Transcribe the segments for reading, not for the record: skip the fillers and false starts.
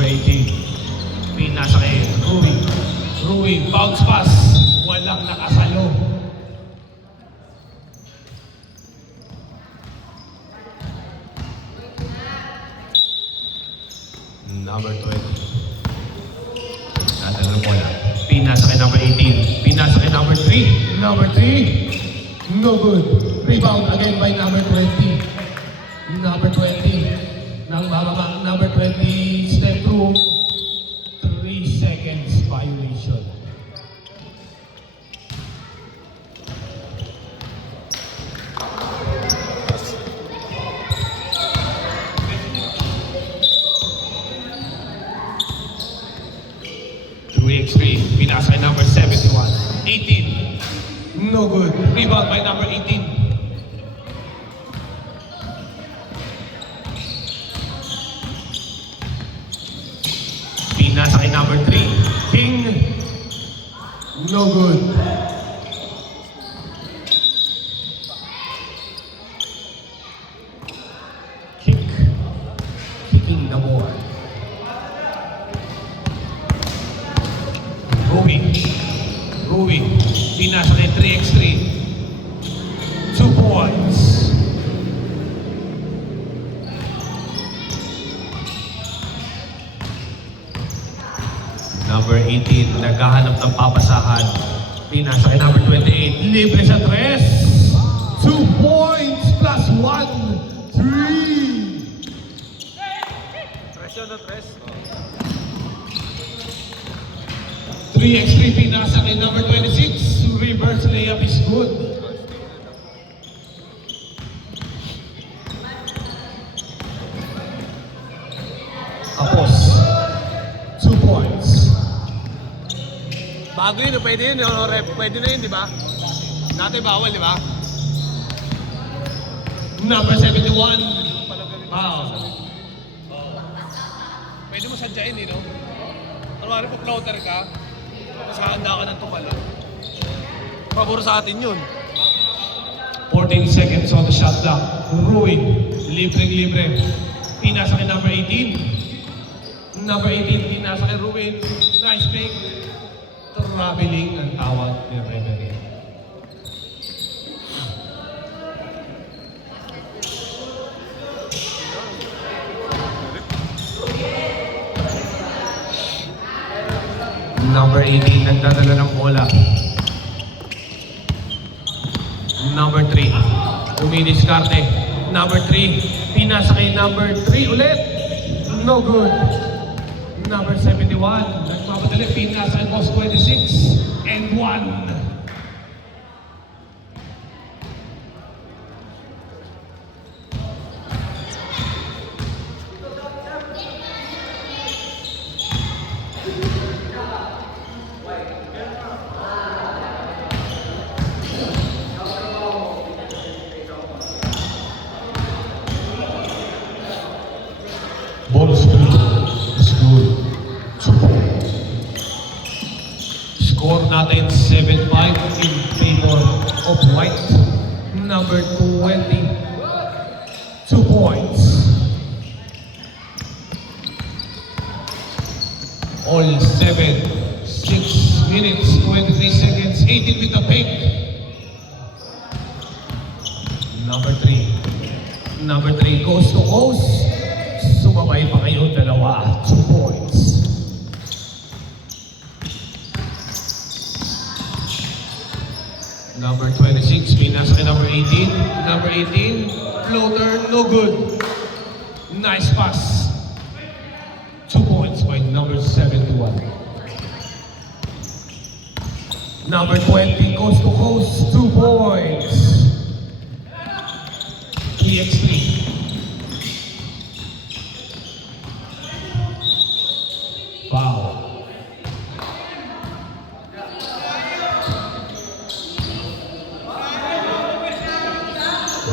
number 18. Pinasa kay Rui. Rui, bounce pass. Walang nakasalo. Number 20. Natin ang bola. Pinasa kay number 18. Pinasa kay number 3. Number 3, no good. Rebound again by number 20. Number 20. Nang bababa, number 20, step through. 3 seconds violation. Pinasa kay number 71. 18. No good. Rebound by number 18. Pinasa kay number 3. King. No good. Kick. Kicking the ball. Rui. Rui. Pinasa kay 3x3. 2 points. Number 18, naghahanap ng papasahan. Pinasa kay number 28. Libre sa 3. 2 points plus 1. 3. Presyo na tres. 3x3 pinasa kay number 26. Reverse layup is good. Tapos. 2 points. Bago yun, pwede yun. Pwede na yun, di ba? Dati bawal, di ba? Number 71. Wow. Pwede mo sadyain, no? Kunwari po floater ka, tapos hahanda ka ng tumalo. Pabor sa atin yun. 14 seconds on the shot clock. Rui, libre. Pinasa kay number 18. Number 18, pinasa kay Rui. Nice pick. Traveling ang tawag ni referee. Number 18, nagdadala ng bola. Number 3, umidiskarte. Number 3, pinasa kay number 3 ulit. No good. Number 71, nagmamadali, pinasa kay boss 26 and 1. Ball speed is good. 2 points. Score natin 7-5 in favor of White. Number 20. 2 points. All 7. 6 minutes, 23 seconds, 18 with the pink. Number 3. Number 3 goes to host. Sumabay pa kayo dalawa. 2 points. Number 26, pinasa kay number 18. Number 18, floater, no good. Nice pass. 2 points by number 71. Number 20 goes to host, 2 points. 3x3. Foul.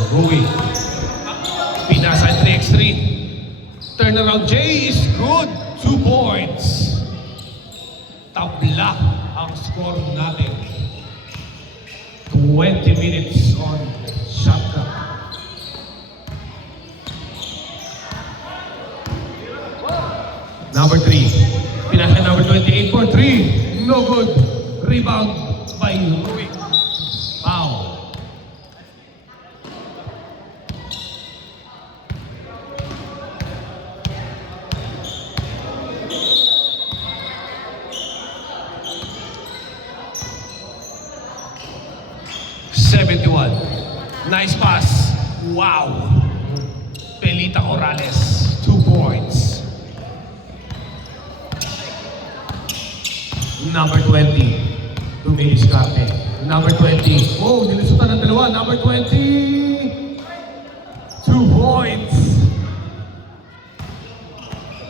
Rui. Pinasa 3x3. Turnaround J is good. 2 points. Tabla ang score natin. 20 minutes on shot clock. Number 3. Pinasa number 28 for 3. No good. Rebound by Rui. Foul. Nice pass. Wow. Pelita Corrales, 2 points. Number 20. Dumidiskarte. Number 20. Oh, nilisutan ng dalawa. Number 20. 2 points.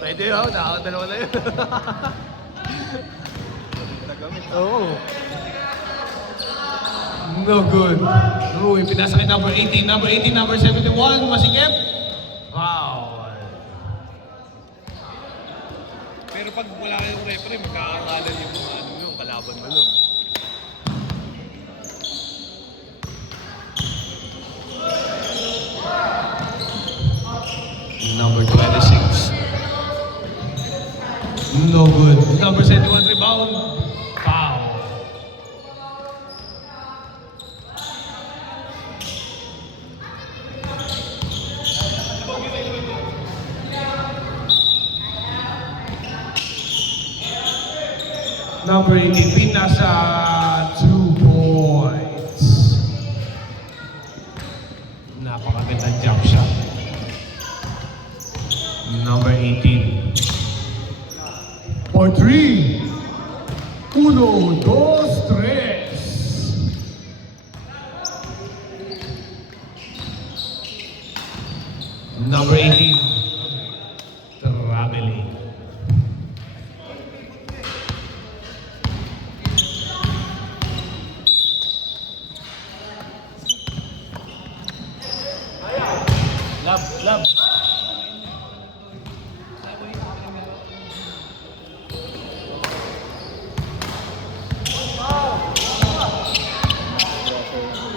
Pwede yun, nakakadalawa na yun. Nagamit. Oo. No good. Rui, pinasa kay number 18. Number 18, number 71. Masikip. Wow. Pero pag wala kayong referee, magkakaakalan yung mga ano yung kalaban mo nun. Number 26. No good. Number 71, rebound. Foul. Number 18, pinasa 2 points. Napakagandang jump shot. Number 18. For 3. 1, 2, 3. Number 18. Traveling. Love.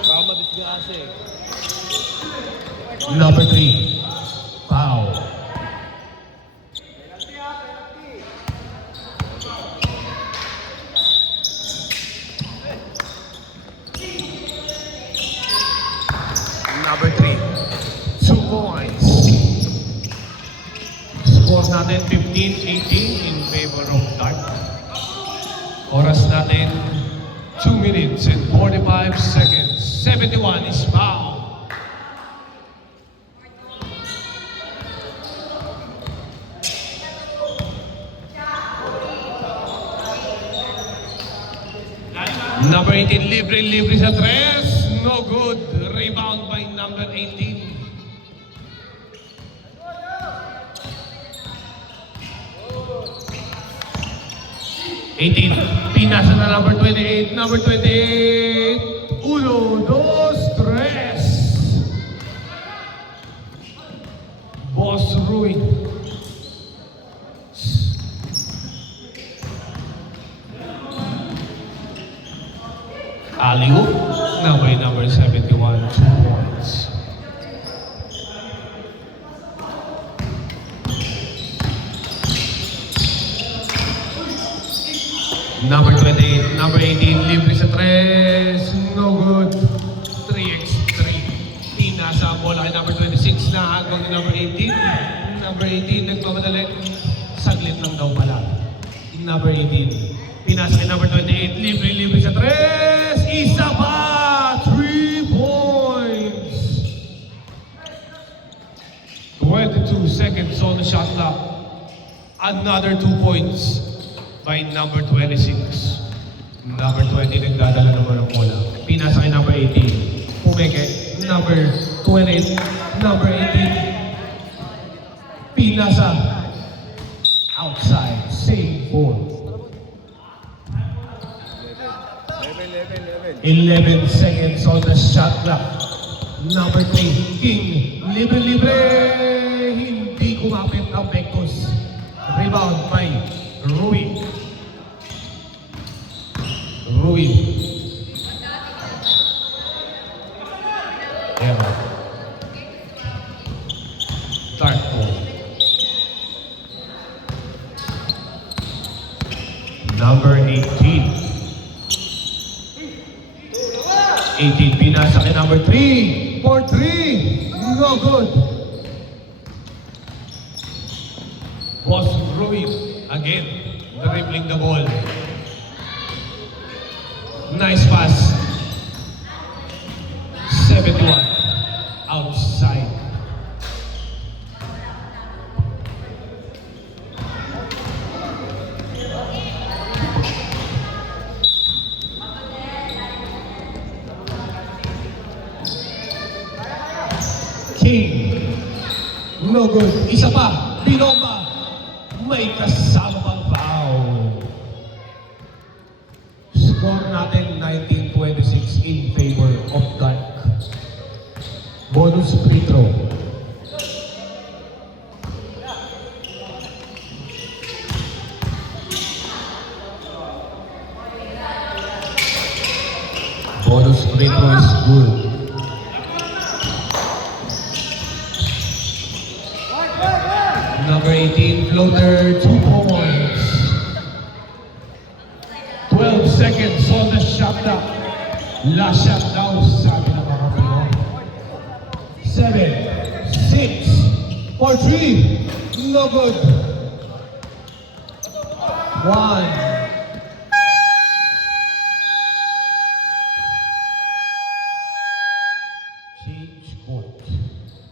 Baka madisgase eh. Number 3. Foul. Number 3. 2 points. Score natin 15-18 in favor of Dark. Oras natin 2 minutes and 45 seconds. 71 is foul. Number 18, libre sa 3. No good. Rebound by number 18. Pinasa na number 28. Number 28. 1, 2, 3. Boss Rui. Alley-oop. Number 71. 2 points. Number 28, number 18, libre sa 3, no good. 3x3. Pinasa ang bola kay number 26 na hagong ni number 18. Number 18, nagpamadali. Saglit lang daw pala. Number 18, pinasa kay number 28, libre sa 3. Isa pa! 3 points! 22 seconds on the shot clock. Another 2 points by number 26. Number 20 nagdadala naman ng bola. Pinasa kay number 18. Pumeke. Number 20. Number 18. Pinasa. Outside. Same ball. 11 seconds on the shot clock. Number 3. King. Libre. Hindi kumapit ang Becos. Rebound by Rui. Error. Dark ball. number 18. 18 pinasa kay number 3 for 3. No good. Boss Ruiz, again, dribbling the ball. Nice pass. 71. Outside. King. No good. Isa pa. Binomba. May kasama pang foul. Score natin 19-26 in favor of Dark. Bonus free throw. Bonus free throw is good. Number 18, floater, 2 points. 12 seconds on the shot clock. Last shot daw, sabi ng mga Pinoy. 7, 6, for 3. No good. 1.